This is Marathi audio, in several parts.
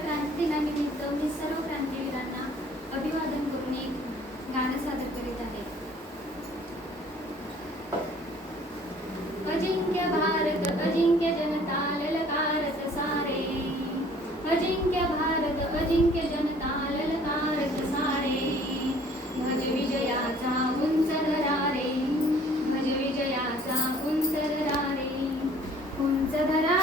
क्रांती दिनानिमित्त मी सर्व क्रांतीवीरांना अभिवादन करून एक गाणं सादर करीत आहे. अजिंक्य भारत अजिंक्य जनता ललकारत सारे. अजिंक्य भारत अजिंक्य जनता ललकारत सारे. भज विजयाचा उंच धरारे. भज विजयाचा उंच धरारे. उंच धरा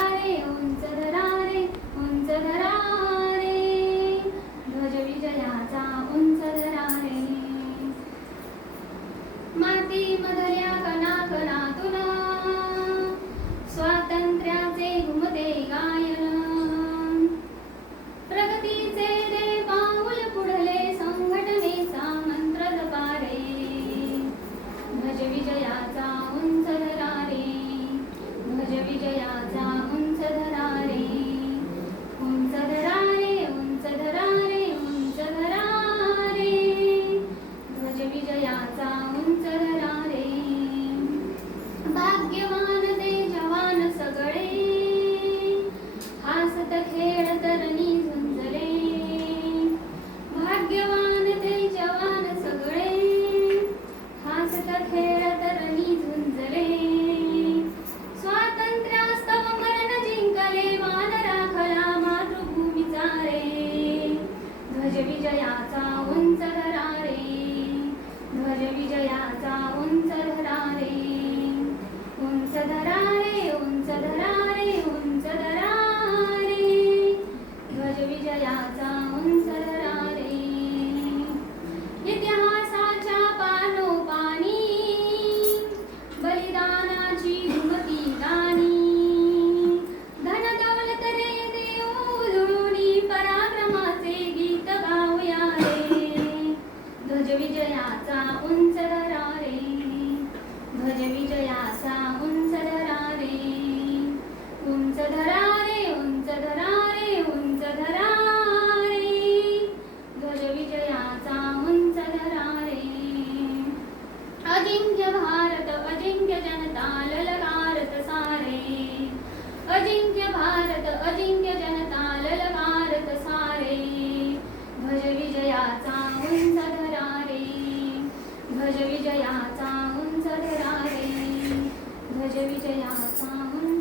विजयाचा उंच विजयाचा उंच रे ध्वज विजयाचा उंच